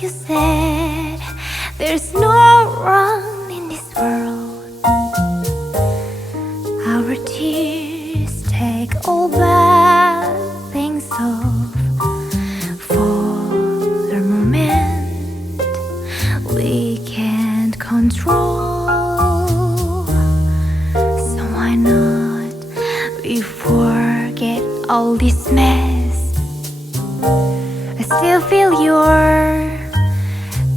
like you said, there's no wrong in this world. Our tears take all bad things off. For a moment we can't control, so why not we forget all this mess. I still feel your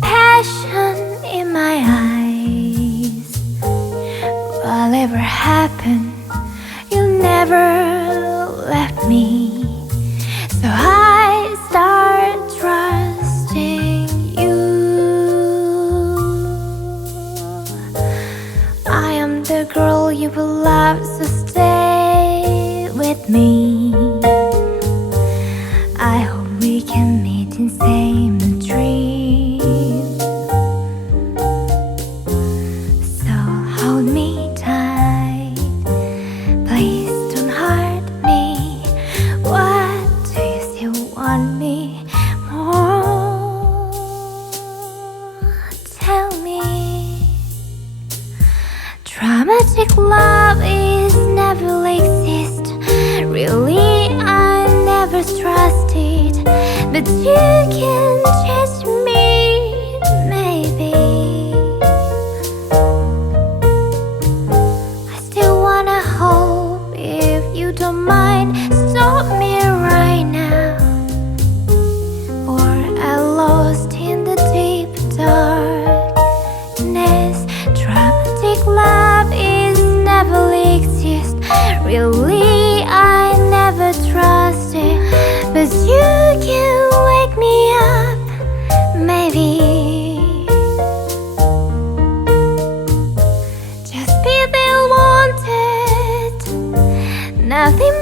passion in my eyes. Whatever happened, you never left me. So I start trusting you. I am the girl you will love, so stay with me. I hope we can meet in same dream. So hold me tight, please don't hurt me. What do you still want me more? Tell me. Dramatic love is never exist. Really, I never trusted, but you can change me, maybe. I still wanna hope, if you don't mind, stop me right now. Or I lost in the deep darkness. Dramatic love is never exist. Really, I never trusted, but you can wake me up, maybe. Just be there wanted, nothing